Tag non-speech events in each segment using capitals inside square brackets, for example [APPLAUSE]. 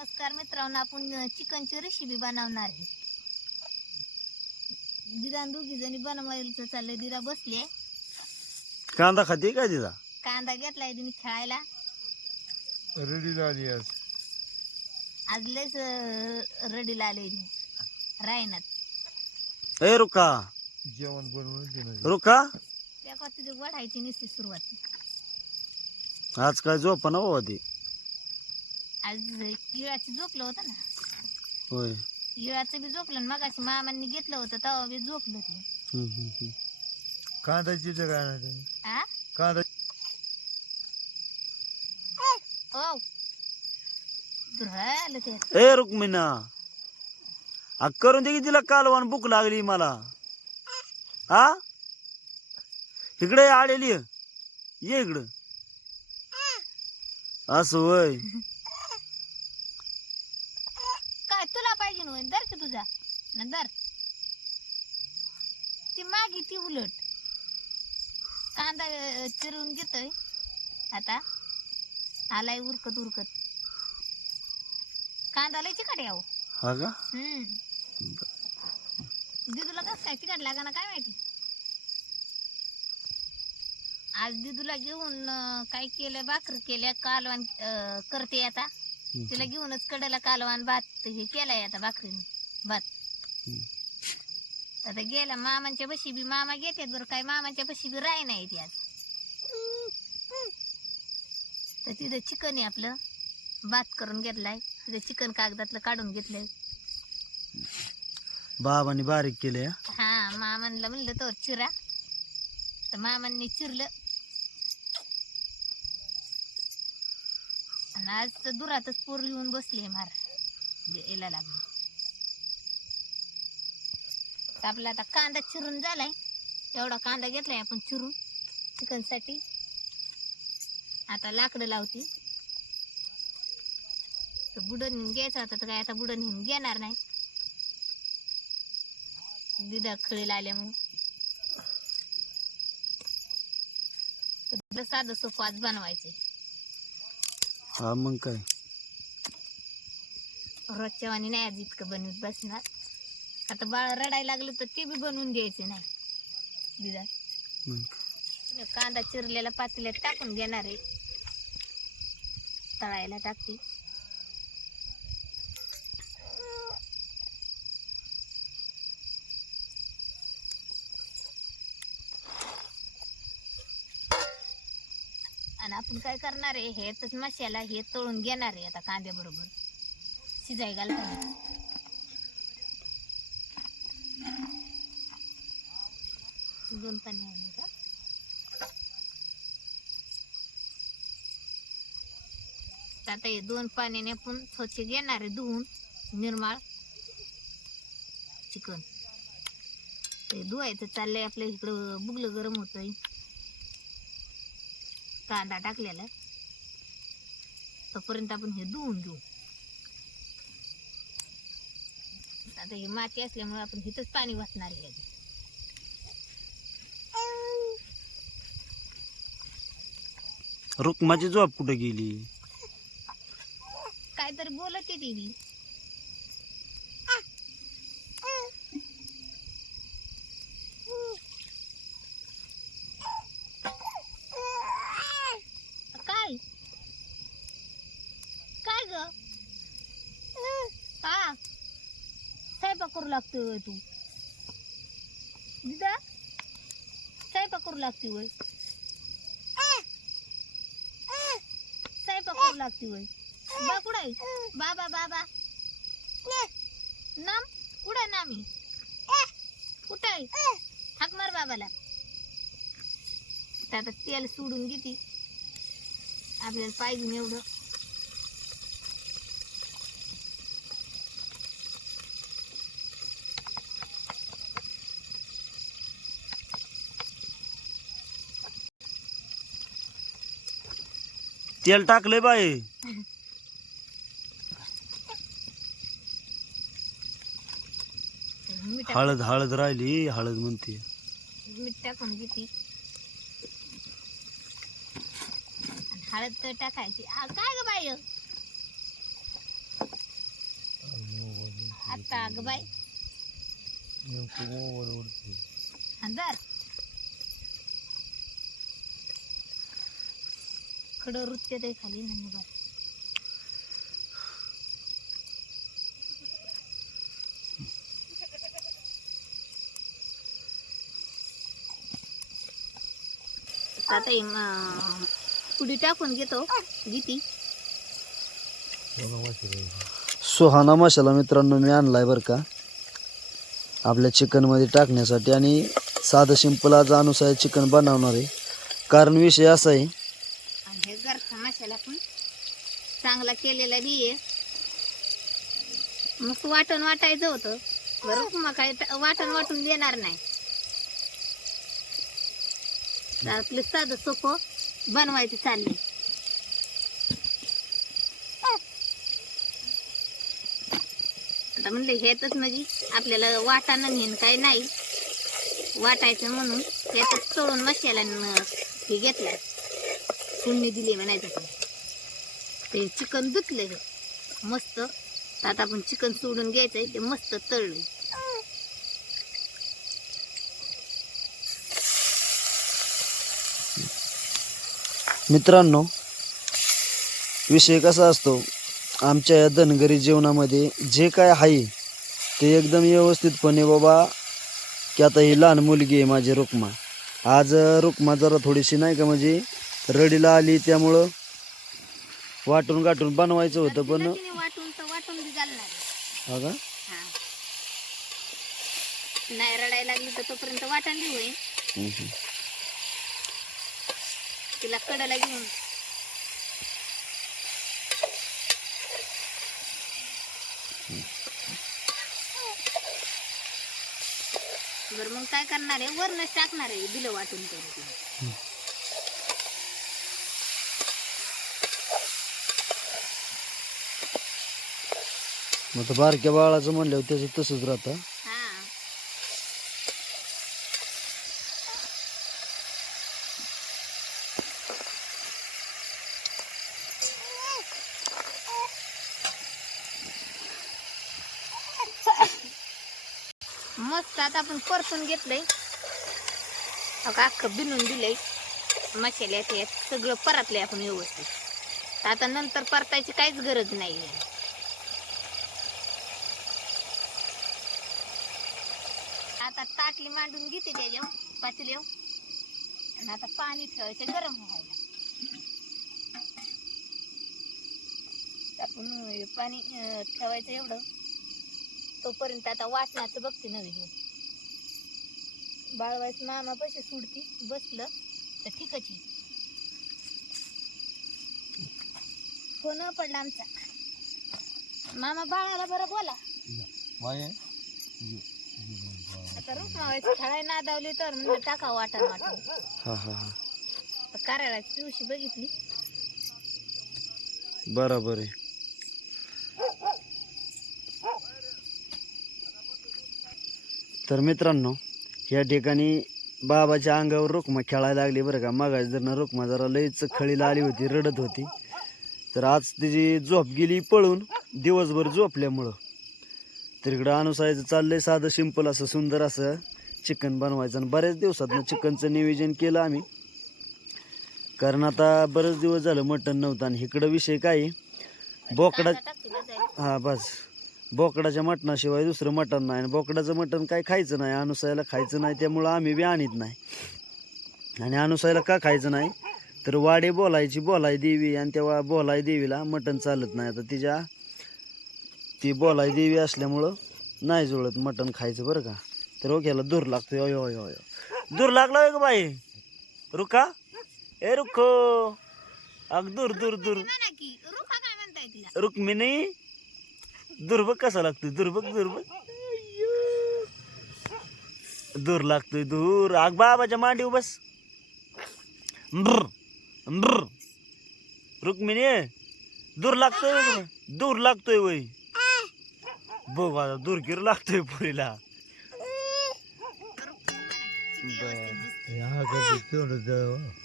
नमस्कार मित्रांनो आपण चिकनची रेसिपी बनवणार आहे. दिदा दोघी जणी बनवायचं चाललंय दिदा बसले कांदा खाते काय तिचा कांदा घेतलाय तिने खेळायला. रेडी आली आज. आज लयच अं, रडीला आले रायनात. ए रुका. जेवण बनवून रुका. त्या का तिथे वढायची नसते सुरुवात. आज काय झोप ना बाबा ती आज इळाचं झोपलं होतं ना. होय. इळाचं बी झोपलं मग अशी मामांनी घेतलं होतं तेव्हा बी झोपलं ते. हम्म, हम्म, हम्म. कांद्याची तर काय नाही तुम्ही आ? कांदा ओ ते. ए रुक्मिना आ करून दे की तिला कालवान भूक लागली मला. हा इकडे आलेली ये. ये इकडं. असं होय [LAUGHS] काय तुला पाहिजे ना दर की तुझा. ना दर ती मागी ती उलट. कांदा चिरून घेतोय. आता आलाय उरकत उरकत. कांदा लय चिकट यावं हा का? हम्म. दिदूला कसं काय चिकट लागा ना काय माहिती? आज दिदूला घेऊन अं, काय केलं? भाकर केल्या कालवान अं, करते आता. तिला घेऊनच कडेला कालवान भात हे केलाय आता भाकरीने. भात. आता गेला मामांच्या बशी बी मामा घेतात बरं काय मामांच्या बशी बी राय नाही ती आज. तर तिथं चिकन आहे आपलं भात करून घेतलाय. तिथं चिकन कागदातलं काढून घेतलंय. बाबांनी बारीक केले हा? हा मामांना म्हणलं तर चिरा. तर मामांनी चिरलं. आणि आज तर दुरातच पोर येऊन बसली मार. यायला लागली. तर आपला आता कांदा चिरून झालाय. एवढा कांदा घेतलाय आपण चिरून. चिकनसाठी आता लाकडं लावती तर बुडन घ्यायचं होतं तर काय आता बुडन घेणार नाही. दिदा खळीला आल्यामुळे तर साधं सोपं आज बनवायचंय. हा मग काय? रोजच्या वाणी नाही आज इतकं बनवत बसणार. आता बाळ रडायला लागलं तर ते बी बनवून घ्यायचे नाही. मग. कांदा चिरलेला पातेल्यात टाकून घेणार आहे. तळायला टाकते. आणि आपण काय करणार आहे? हे मसाला हे तळून घेणार आहे आता कांद्याबरोबर. शिजाय घालताना दोन पाणी आहे का? आता हे दोन पाण्याने आपण स्वच्छ घेणार आहे धुवून. निर्माळ चिकन. ते धुवायचं चाललंय आपल्या इकडं बुगलं गरम होतंय. कांदा टाकलेला तोपर्यंत आपण हे धुवून घेऊ. आता हे माती असल्यामुळे आपण इथंच पाणी वाचणार आहे रुक्माची जॉब कुठे गेली? काहीतरी बोलत येते ती काय? काय ग? का? स्वयंपाक करू लागतोय होय तू? दिदा स्वयंपाक करू लागते वय स्वयंपाक लागती होय बा कुठं आहे? बाबा बाबा नाम? कुठं आहे नामी? कुठं आहे? हाक मार बाबाला. तर आता तेल सोडून घेते. आपल्याला पाहिजे एवढं. तेल टाकले बाई. हळद हळद राहिली हळद म्हणते. मीठ टाकून घेते. हळद तर टाकायची. आ, काय ग बाय आता अगं बाई. खडं वृत्य ते खाली नन्ही आता पुढी टाकून घेतो. गीती सुहाना मसाला मित्रांनो मी आणलाय बरं का? आपल्या चिकनमध्ये टाकण्यासाठी आणि साधं सिंपल आज अनुसार चिकन बनवणार आहे. कारण विषय असा आहे आणि हे घरचा मसाला पण चांगला केलेला बी आहे. मग वाटण वाटायचं होतं. बरोबर मग काय वाटण वाटून देणार नाही. तर आपलं साधं सोपं बनवायचं चाललंय. आता म्हणले ह्यातच म्हणजे आपल्याला वाटाणं घेऊन काय नाही. वाटायचं म्हणून ह्यातच चोळून मशाला हे घेतलं. फोडणी दिली म्हणायचं. ते. चिकन धुतलं हे. मस्त. आता आपण चिकन सोडून घ्यायचंय. ते मस्त तळले मित्रांनो विषय कसा असतो? आमच्या या धनगरी जेवणामध्ये जे काय आहे ते एकदम व्यवस्थितपणे बाबा की आता ही लहान मुलगी आहे माझी रुक्मा. आज रुक्मा जरा थोडीशी नाही का म्हणजे रडीला आली त्यामुळं वाटून गाठून बनवायचं होतं पण तिने वाटून तर वाटून बी घालणार हा का? हा. नाही रडायला लागली तर तोपर्यंत वाटण बी होईल. हम्म. तिला कडाला घेऊन. बरं मग काय करणार आहे? वरणच टाकणार आहे दिलं वाटून तरी मग तर बारक्या बाळाचं म्हणल्यावर त्याचं तसंच राहतं. हा. मस्त आता आपण परतून घेतलंय. अगं अख्खं बिनून दिलंय. मसाल्यात यात सगळं परतलंय आपण व्यवस्थित. आता नंतर परतायची काहीच गरज नाही आहे ताटली मांडून घेते त्याच्या पातेल्या आणि आता पाणी ठेवायचं गरम व्हायला. आपण पाणी ठेवायचं एवढं. तोपर्यंत आता वाटण्याचं बघते नवीन. बाळवायच बाळवायचं मामा पैसे सुडती बसलं तर ठीकच आहे. फोन पडला आमचा. मामा बाळाला बरं बोला. माये आता खेळाय नादावली तर म्हणलं टाका वाटण वाटण. हा हा हा. तर करायला पिवशी बघितली. बरोबर आहे. तर मित्रांनो या ठिकाणी बाबाच्या अंगावर रुक्मा खेळायला लागली बरं का. मागास जर ना रुक्मा जरा लईच खळीला आली होती रडत होती. तर आज तिची झोप गेली पळून दिवसभर झोपल्यामुळं. तर इकडं अनुसायचं चाललंय साधं सिंपल असं सुंदर असं चिकन बनवायचं. आणि बऱ्याच दिवसातनं चिकनचं नियोजन केलं आम्ही. कारण आता बरेच दिवस झालं मटण नव्हतं आणि इकडं विषय काय बोकडा हां बस हा बस. बोकडाच्या मटणाशिवाय दुसरं मटण नाही. आणि बोकडाचं मटण काय खायचं नाही अनुसायला खायचं नाही त्यामुळं आम्ही बी आणत नाही. आणि अनुसायला का खायचं नाही? तर वाडे बोलायची बोलाय देवी. आणि तेव्हा बोलाय देवीला मटण चालत नाही. आता तिच्या ती बोलाय देवी असल्यामुळं नाही जुळत मटण खायचं बरं का. तर ओक्याला दूर लागतोय अयो अयो अयो दूर लागला ग बाई. रुका. ए रुखो अग दूर दूर दूर. की. रुक्मिणी दुर्बग कसा लागतोय दुर्बग दुर्बग दूर लागतोय दूर. आग बाबाच्या मांडीव बस. रुक्मिणी दूर लागतोय? दूर लागतोय वय. बघ आता दूर किर लागतोय पुरीला.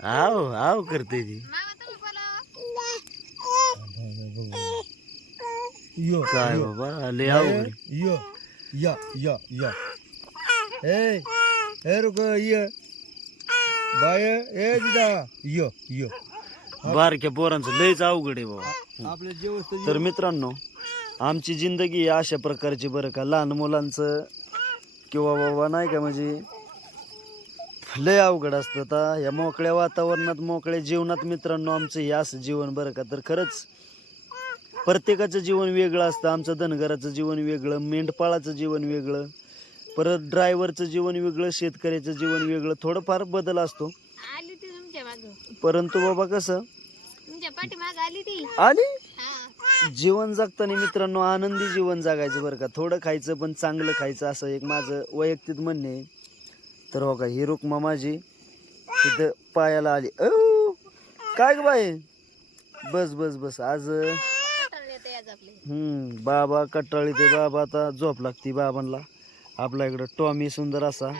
आव आव करते ती. मामा तुम्ही बोला. बघू. यो काय. बाबा लय अवघड. यो या या या. ए ए रुक ये. बाय ए दिदा. यो यो. बारक्या पोरांचं लयच अवघड आहे बाबा. आपल्या जेवण तर मित्रांनो आमची जिंदगी अशा प्रकारची बरं का. लहान मुलांचं किंवा बाबा नाही का म्हणजे लय अवघड असतं आता. या मोकळ्या वातावरणात मोकळ्या जीवनात मित्रांनो आमचं हे असं जीवन बरं का. तर खरंच प्रत्येकाचं जीवन वेगळं असतं. आमचं धनगराचं जीवन वेगळं मेंढपाळाचं जीवन वेगळं परत ड्रायव्हरचं जीवन वेगळं शेतकऱ्याचं जीवन वेगळं. थोडंफार बदल असतो. परंतु बाबा कसं? आली? जीवन जगताना मित्रांनो आनंदी जीवन जगायचं बरं का. थोडं खायचं पण चांगलं खायचं असं एक माझं वैयक्तिक म्हणणे आहे. तर हो का ही रुक्मा माझी तिथं पायाला आली. औ काय ग बाई? बस बस बस. आज हम्म बाबा कट्टाळी ते बाबा आता झोप लागती बाबांना. आपल्या इकडं टॉमी सुंदर असा.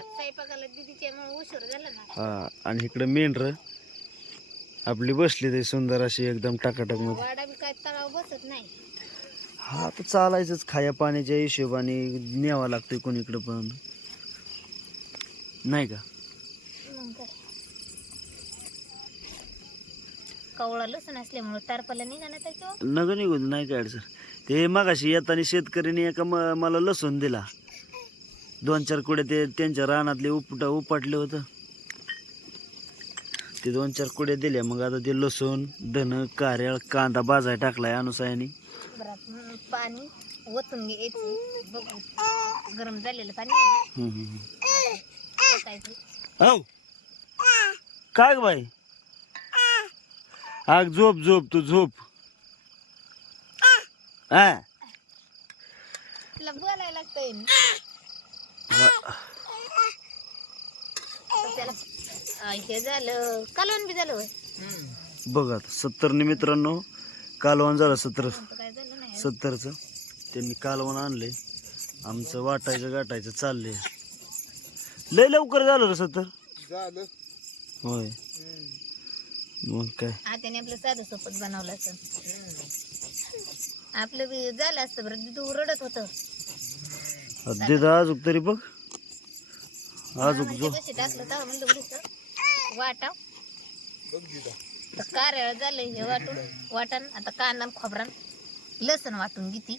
हा आणि इकडं मेंढर. आपली बसली ते सुंदर अशी एकदम टाकाटकमध्ये. वाडा बी काय तळाव बसत नाही. हा तर चालायचंच खाया पाण्याच्या हिशोबाने न्यावं लागतंय कोणीकडं पण. नाही का? मग काय? कवळा लसूण असल्यामुळं टारपाला निघाला त्याच्यावर नग निघू दे, नाही काय अडचण? ते मगाशी येताना शेतकऱ्याने एका म- मला लसूण दिला. दोन चार कुडे ते त्यांच्या रानातले उपट उपाटले होतं. ते दोन चार कुड्या दिल्या मग आता ते लसूण धन कार्याळ कांदा बाजाय टाकलाय अनुसायानी. पाणी ओतून घ्यायचं. बघू. गरम झालेलं पाणी. आहे हम्म, हम्म, ना, ओतायचं. हम्म. औ! काय ग बाई? आग झोप झोप तू झोप. हा तिला बोलायला लागतंय. त्याला आ, हे झालं कालवण बी झालं होय. बघ आता सत्तरने मित्रांनो कालवण झालं सत्तर. आता काय झालं नाही. सत्तरचं. त्यांनी कालवण आणले आमचं वाटायचं गाठायचं चाललंय. लय लवकर झालं रे सत्तर. झालं. होय. मग काय? हा आपलं साधं बनवलं असं. आपलं बी झालं असतं बरं तू रडत होतं. दिदा अजूक तरी बघ. अजूक जो कशी टाकलं तेव्हा म्हणलं उडीचं वाटाव. तर कारळ झालं हे वाटून. वाटण आता कांदा खोबरान लसण वाटून घेती.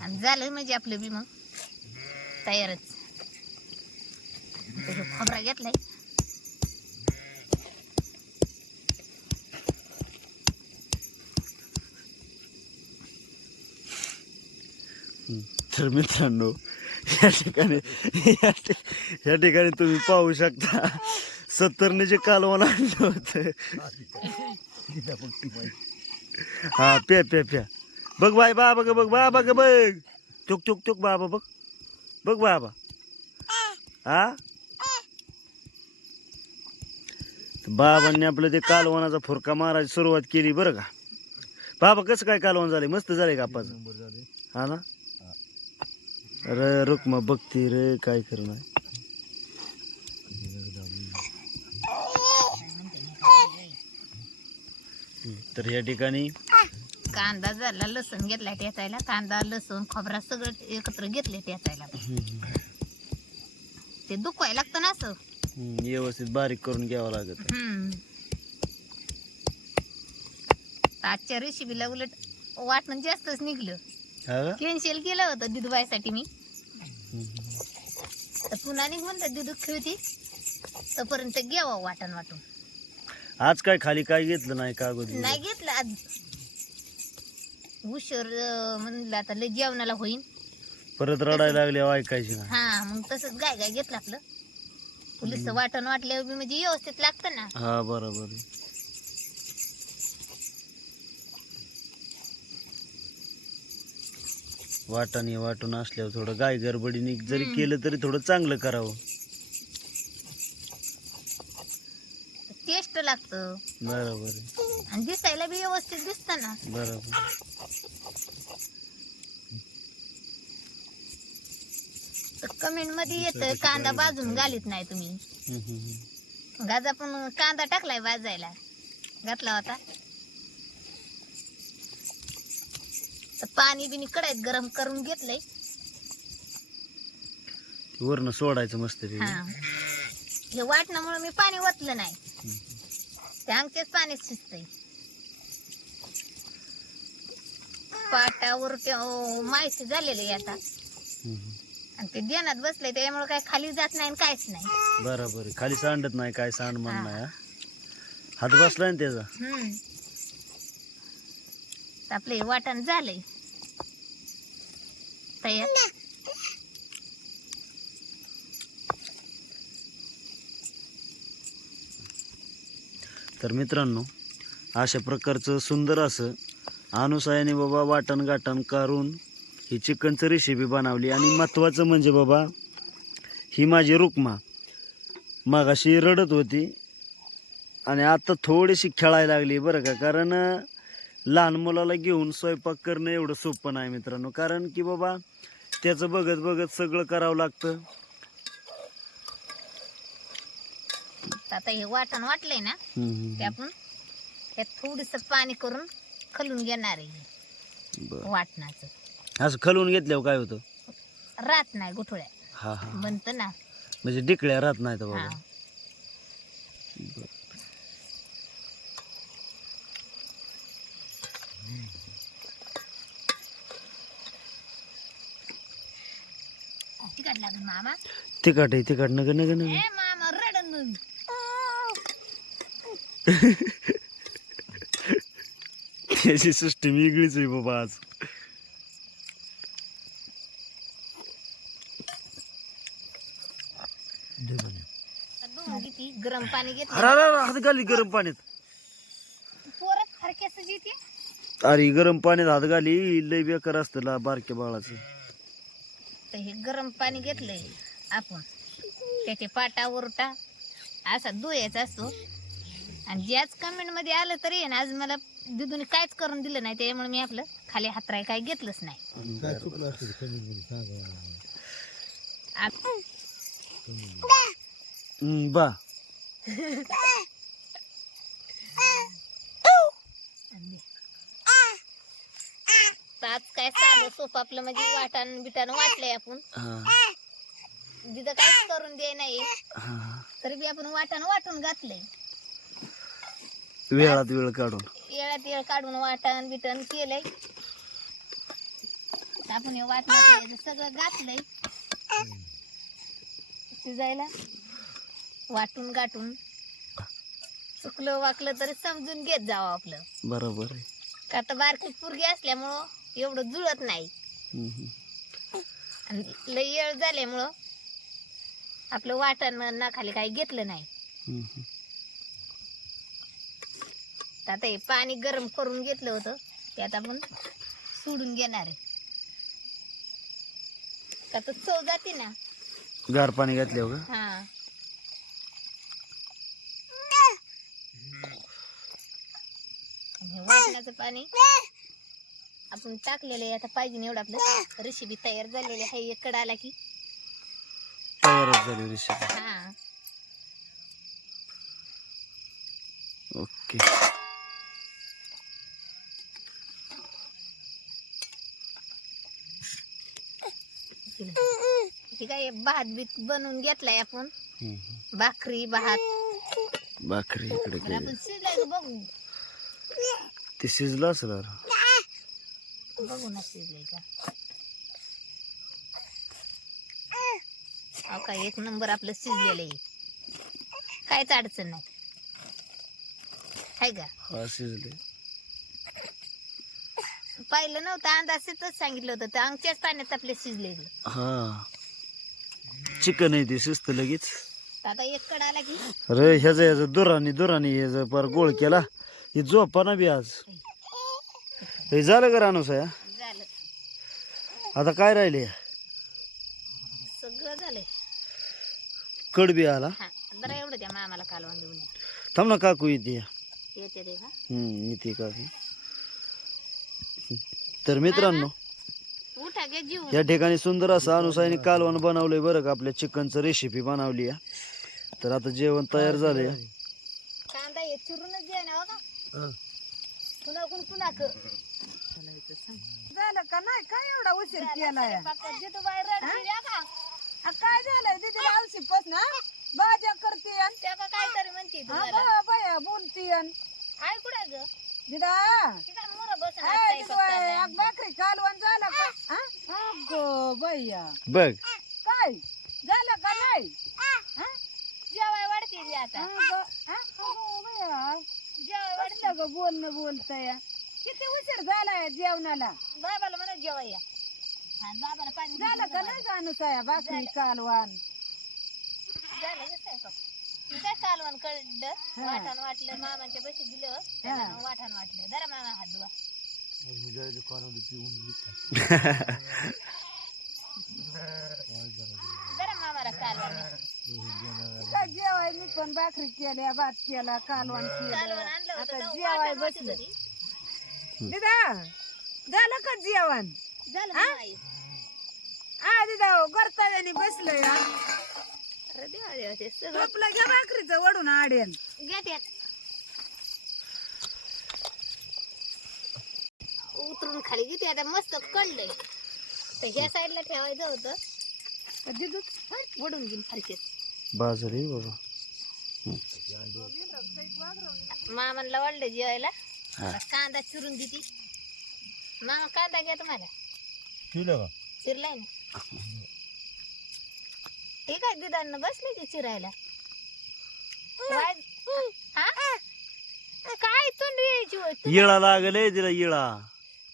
आणि झालं म्हणजे आपलं बी मग तयारच. खोबरा घेतलाय. तर मित्रांनो या ठिकाणी या ठिकाणी तुम्ही पाहू शकता. सत्तरने जे कालवण आणलं होतं. हा प्या प्या प्या. बघ बाय बाबा ग बघ बाबा ग बघ. टुक टुक टुक बाबा बघ. बघ बाबा. हा? बाबांनी आपलं ते कालवणाचा फुरका मारायची सुरुवात केली बरं का. बाबा कसं काय कालवण झालंय? मस्त झालंय का झाले. हा ना? अरे रुक्मा बघती रे काय करणार? तर या ठिकाणी कांदा झाला लसूण घेतलाय ठेचायला. कांदा लसूण खोबरा सगळं एकत्र घेतले ठेचायला. ते दुखवायला लागतं ना असं? हम्म, व्यवस्थित बारीक करून घ्यावं लागत. हम्म. आजच्या रेसिपीला उलट वाटण जास्तच निघलं. हा का? कॅन्सल केलं होतं दिदूबाईसाठी मी. हम्म. तर पुन्हा निघून तर खेळती तोपर्यंत घ्यावं वाटण वाटून. आज काय खाली काय घेतलं नाही कागद नाही घेतलं आज. उशीर अं, म्हणलं आता लय जेवणाला होईन. परत रडायला लागले ऐकायची ना. हा मग तसंच गाय गाय घेतलं आपलं. पोलीस वाटण वाटल्यावर बी म्हणजे व्यवस्थित लागतं ना. हा बरोबर वाटाणे वाटून असल्यावर थोडं गाय गडबडीने जरी. केलं तरी थोडं चांगलं करावं टेस्ट लागतं. बरोबर आहे. आणि दिसायला बी व्यवस्थित दिसतं ना. बरोबर तर कमेंटमध्ये येतं कांदा भाजून घालीत नाही तुम्ही. हम्म, हम्म, हम्म. गाज आपण कांदा टाकलाय भाजायला. घातला होता. तर पाणी बिनी कडायत गरम करून घेतलंय. वरनं सोडायचं मस्त हा. हे वाटण्यामुळे मी पाणी ओतलं नाही. ते अंगचेच पाणी शिजतंय. पाटावर माहिती झालेली आहे आता. आणि ते ध्यानात बसलंय त्याच्यामुळे काय खाली जात नाही आणि काहीच नाही. बरोबर आहे. खाली सांडत नाही काय सांड म्हण. नाही हा. हात बसलाय ना त्याचा? हम्म. तर आपलं हे वाटण झालंय. तयार. तर मित्रांनो अशा प्रकारचं सुंदर असं अनुसायाने बाबा वाटण गाटण करून ही चिकनचं रेसिपी बनवली. आणि महत्त्वाचं म्हणजे बाबा ही माझी रुक्मा मागाशी रडत होती आणि आता थोडीशी खेळायला लागली बरं का. कारण लहान मुलाला घेऊन स्वयंपाक करणं एवढं सोपं नाही मित्रांनो. कारण की बाबा त्याचं बघत बघत सगळं करावं लागतं. तर आता हे वाटण वाटलंय ना ते आपण त्यात थोडस पाणी करून खलून घेणार आहे बरं. वाटणाचं. असं खलवून घेतल्यावर काय होतं? राहत नाही गुठळ्या. हा हा बनत ना. म्हणजे डिकळ्या राहत नाही तर हा. बाबा तिकट लागेल मामा. तिखट आहे तिखट. नग नग नग. ए मामा रडन. त्याची सिस्टीम वेगळीच आहे बाबा आज. गरम पाणी हात घाली गरम पाण्यात. अरे गरम पाण्यात हात घाली लय बेकार असत बारक्या बाळाच. हे गरम पाणी घेतलंय आपण. त्याचे पाटा उरटा असा धुयाचा असतो. आणि ज्याच कमेंटमध्ये आलं तरी आहे ना आज मला दिदूने काहीच करून दिलं नाही त्यामुळे मी आपलं खाली हातराय काय घेतलंच नाही. काय चुकलं असेल कमी सांगा. आप- हम्म, बा. तर आज काय साधं सोप आपलं म्हणजे वाटाण बिटाण वाटलंय आपण. हा. तिथं काहीच करून दे नाही हा. तरी बी आपण वाटाण वाटून घातलंय. वेळात वेळ काढून. येळात येळ काढून वाटण बिटण केलंय. आपण हे वाटण सगळं घातलंय. शिजायला. वाटून गाठून. चुकलं वाकलं तरी समजून घेत जावं आपलं. बरोबर आहे. का तर बारकी पुरगी असल्यामुळं एवढं जुळत नाही. आणि लय येळ झाल्यामुळं आपलं वाटण ना खाली काही घेतलं नाही. तर आता हे पाणी गरम करून घेतलं होतं त्यात आपण सोडून घेणार आहे. का तर चव जाते ना. गार पाणी घातल्यावर का? हा. हे वाटण्याचं पाणी आपण टाकलेलं आहे आता पाहिजे एवढं आपलं. रेसिपी तयार झालेली आहे एक कडा आला की. तयारच झाली रेसिपी हा. ओके हे काय भात बीत बनवून घेतलाय आपण. भाकरी भात. भाकरी इकडे पण आपण बघू? ते शिजलं असेल अरे बघू ना शिजलंय का? अहो काय एक नंबर आपलं शिजलेलं आहे. काहीच अडचण नाही. हाय का? हा शिजले पाहिलं नव्हतं अंदाजच सांगितलं होतं. तर अंगच्याच पाण्यात आपले शिजले हा. चिकन आहे ते शिजतं लगेच. आता एक कड आला की? अरे ह्याचं ह्याचं दुरानी दुरानी ह्याचं पर गोळ केला. हे झोपा बी आज. हे झालं का रानूस या झालं. आता काय राहिले? सगळं झालंय. कडबी आला. हा जरा एवढं द्या मामाला कालवून देऊन. थांब ना काकू येते. येते ते का हम्म येते काकू. तर मित्रांनो उठा घ्या जीव या ठिकाणी सुंदर असं अनुसायाने कालवण बनवलंय बरं का आपल्या चिकनचं रेसिपी बनवली आहे तर आता जेवण तयार झालंय कांदा हे चिरूनच द्या ना का. पुन्हा कोण पुन्हा क करायचं सांग झालं का नाही? काय एवढा उशीर केलाय? जितूबाई रडली रे का आ, काय झालंय दीदी औषध पस ना भाज्या करते अन. त्या का काहीतरी म्हणते तुम्हाला. बा- बाया बोलती अन. आय कुठे ग. दिदा! भाकरी कालवण झालं का? अगो बया बघ. काय? झालं का नाही? जेवाय वाढते आता. हा? जेवाय वाढते कसलं ग बोलणं बोलतय? किती उशीर झालाय जेवणाला? बाबाला म्हणा जेवाय या. आणि बाबाला पाणी झालं का नाही जाणू साया भाकरी कालवण? झालं काय कालवण कळलं. वाटण वाटलं मामाच्या पैसे दिलं. त्याला वाटण वाटलं. जरा मामा हात धुवा. जरा मामाला कालवण. काय जेवाय मी पण भाकरी केल्या भात केला कालवण कालवण केलं. आणलं होतं आता जेवाय वाटण बसलं. दिदा झालं का जेवण? झालं ना आई? हा दिदा कर्तव्याने बसलोय हा. सगळं टोपलं घ्या भाकरीचं वडून आडेल घ्या त्यात. उतरून खाली घेते आता मस्त कळलंय. तर ह्या साईडला ठेवायचं होतं. दिदू वडून घेऊन खालचे बाजरी बाबा. मामाला वाढलं जेवायला. हा. आता कांदा चिरून देते. मामा कांदा घ्या तुम्हाला चिरलाय ना. ठीक आहे दिदांना बसले ते चिरायला? हा? काय तोंड यायची होय तू इळा लागले तिला इळा.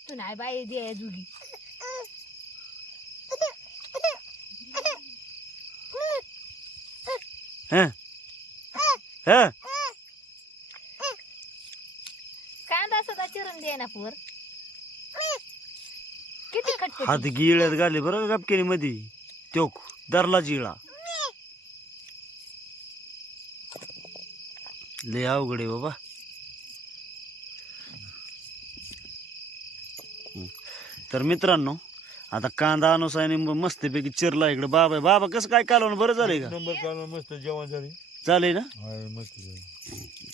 तू नाही बाई दे जुगी हं? हं? कांदा सुद्धा चिरून दे ना पोर. किती खटपट हात गिळ्यात घाले बरं का गपकेनी मध्ये दरला जिळा. लय अवघड आहे बाबा. तर मित्रांनो आता कांदा अनुसार मस्तपैकी चिरला इकडे. बाबा बाबा कसं काय कालवण? बरं झालंय का? नंबर मस्त जेवण झाले चालेल ना? मस्त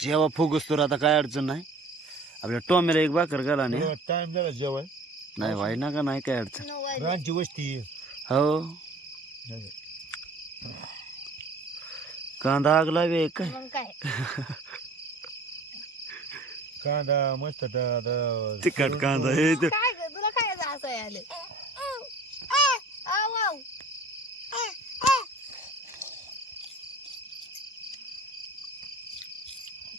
जेव्हा फुगस तर आता काय अडचण नाही. आपल्या टोम्याला एक भाकर घाला नाही टाइम झाला जेवाय नाही व्हाय ना का नाही काय अडचण. रानची वस्ती. हो. कांदा आग लावे काय? मग काय? कांदा मस्त टा- आता तिखट कांदा हे ते. काय ग तुला काय असं आले आव, आव.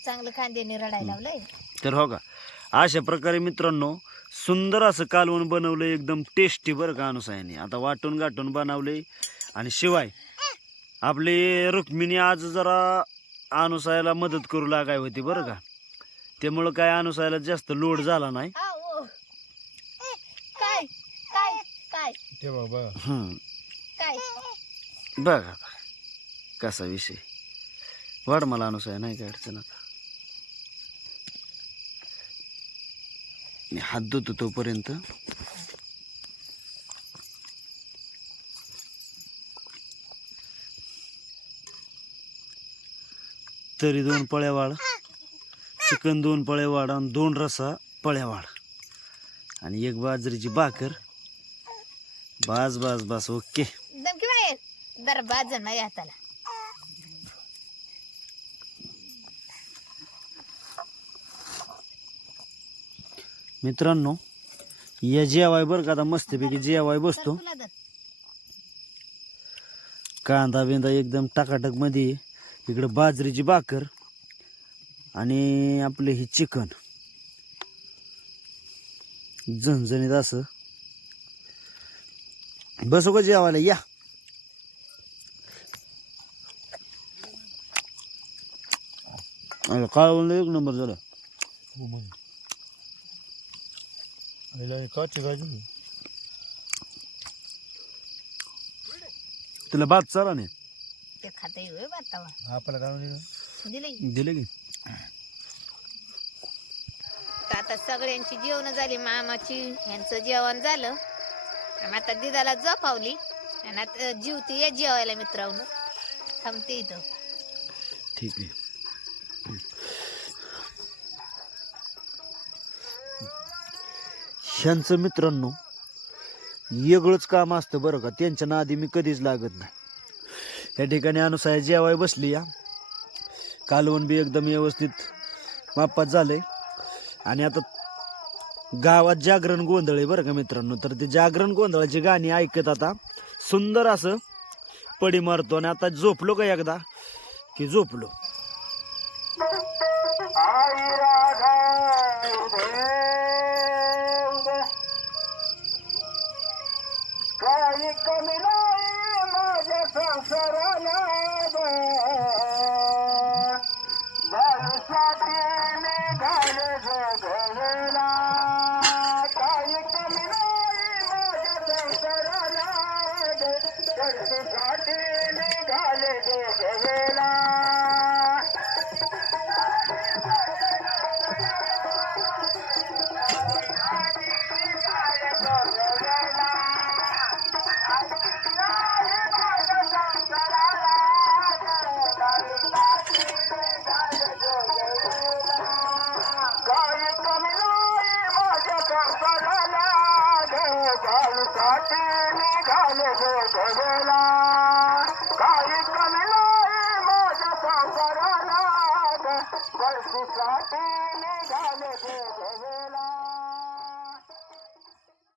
चांगलं कांद्याने रडायला लावलंय. तर हो का? अशा प्रकारे मित्रांनो सुंदर असं कालवण बनवलं एकदम टेस्टी बरं का अनुसायाने. आता वाटून गाठून बनवले आणि शिवाय आपली रुक्मिणी आज जरा अनुसायाला मदत करू लागाय होती बरं का. त्यामुळं काय अनुसायाला जास्त लोड झाला नाही. आव, ओ. काय काय? काय तेव्हा बघा हम्म. काय बघा. कसा विषय. वाढ मला अनुसाय नाही काय अडचण आता. मी हात धुतो तोपर्यंत. तरी दोन पळ्या वाढ चिकन दोन पळ्या वाढ आणि दोन रसा पळ्या वाढ आणि एक बाजरीची भाकर. बास बास बास ओके. हाताला. मित्रांनो या जेवाय बरं का? आता मस्तपैकी जेवाय बसतो. कांदा बिंदा एकदम टाकाटकमध्ये. इकडं बाजरीची भाकर आणि आपले हे चिकन. झणझणीत असं. बसू का जेवायला? या. काळवलं एक नंबर झालं. हो काची भाजी तुला भात चाला नाही. ते खाता येऊ बातावा आपल्याला काय म्हणजे दिले दिले की. तर आता सगळ्यांची जेवण झाली मामाची यांचं जेवण झालं. आणि आता दिदाला जपावली आणि आता जीवती ये जेवायला मित्रांनो. थांबते इथं. ठीक आहे. ह्यांचं मित्रांनो वेगळंच काम असतं बरं का. त्यांच्या नादी मी कधीच लागत नाही. या ठिकाणी अनुसाया जेवाय बसली या कालवण बी एकदम व्यवस्थित मापात आहे आणि आता गावात जागरण गोंधळ आहे बरं का मित्रांनो. तर ते जागरण गोंधळाची गाणी ऐकत आता सुंदर असं पडी मारतो. आणि आता झोपलो का एकदा? की झोपलो?